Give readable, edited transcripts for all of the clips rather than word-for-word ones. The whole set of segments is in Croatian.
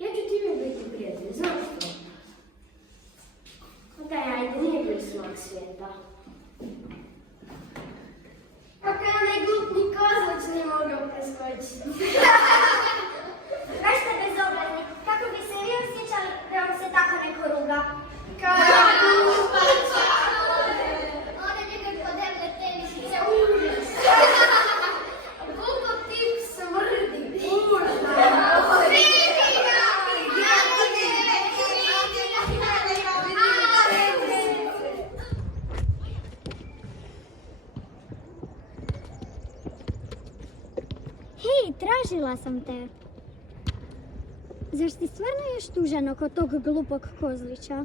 Ja ću time biti prijatelj, zašto? Daj, ajde, nije bio svog svijeta. Kako je onaj glupni kozlić ne mogao preskočiti? Znaš šta bezobrazni, kako bi se vi osjećali da vam se tako neko ruga? Kako glupača! Ona njega podemne tenisice, užas! Glupov tip smrdi, užas! Hej, tražila sam te. Zar si stvarno još tužan oko tog glupog kozlića?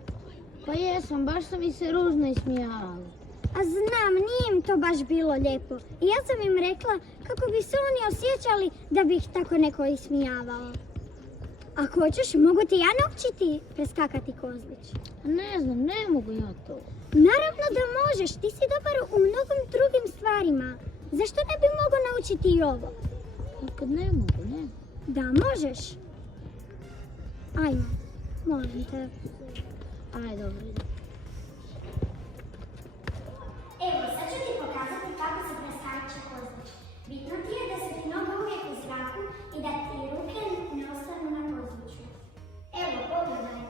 Pa jesam, baš sam mi se ružno ismijavali. A znam, nije im to baš bilo lijepo. I ja sam im rekla kako bi se oni osjećali da bi ih tako neko ismijavao. Ako hoćeš, mogu ti ja naučiti preskakati kozlić. Ne znam, ne mogu ja to. Naravno da možeš, ti si dobar u mnogim drugim stvarima. Zašto ne bi mogao naučiti i ovo? Kad ne mogu, ne. Da, možeš. Ajmo, molim te. Aj, dobro, idem. Evo, sad ću ti pokazati kako se preskače kozlić. Bitno ti je da se ti noga uvijek u zraku i da ti ruke ne ostanu na kozliću. Evo, pogledaj.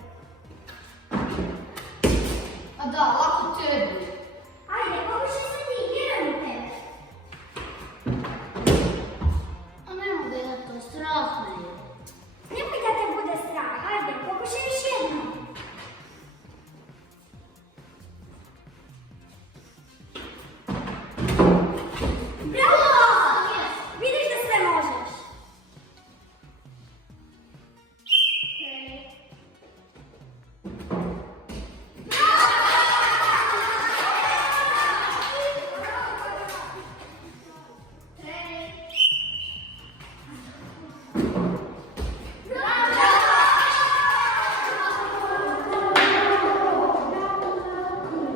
A da, lako tebi. Ajde, pokušaj sad i vjerujem u tebe. A ne mogu ja to, strah me je. Nemoj da te bude strah. Ajde, pokušaj još jednom. Bravo! Vidiš da sve možeš.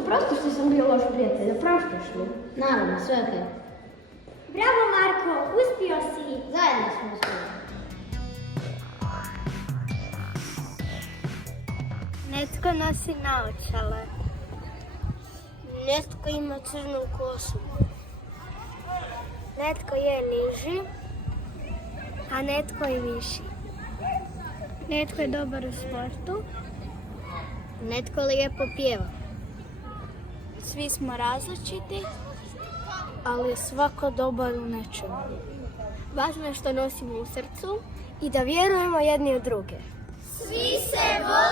Prosto što sam bio loš prijatelj, opraštaš mi? Naravno, sve okej. Bravo, Marko, uspio si. Zajedno smo uspjeli. Netko nosi naočale. Netko ima crnu kosu. Netko je niži, a netko i viši. Netko je dobar u sportu. Netko lijepo pjeva. Svi smo različiti, ali svako dobar u nečemu. Važno je što nosimo u srcu i da vjerujemo jedni u druge. Svi se vole.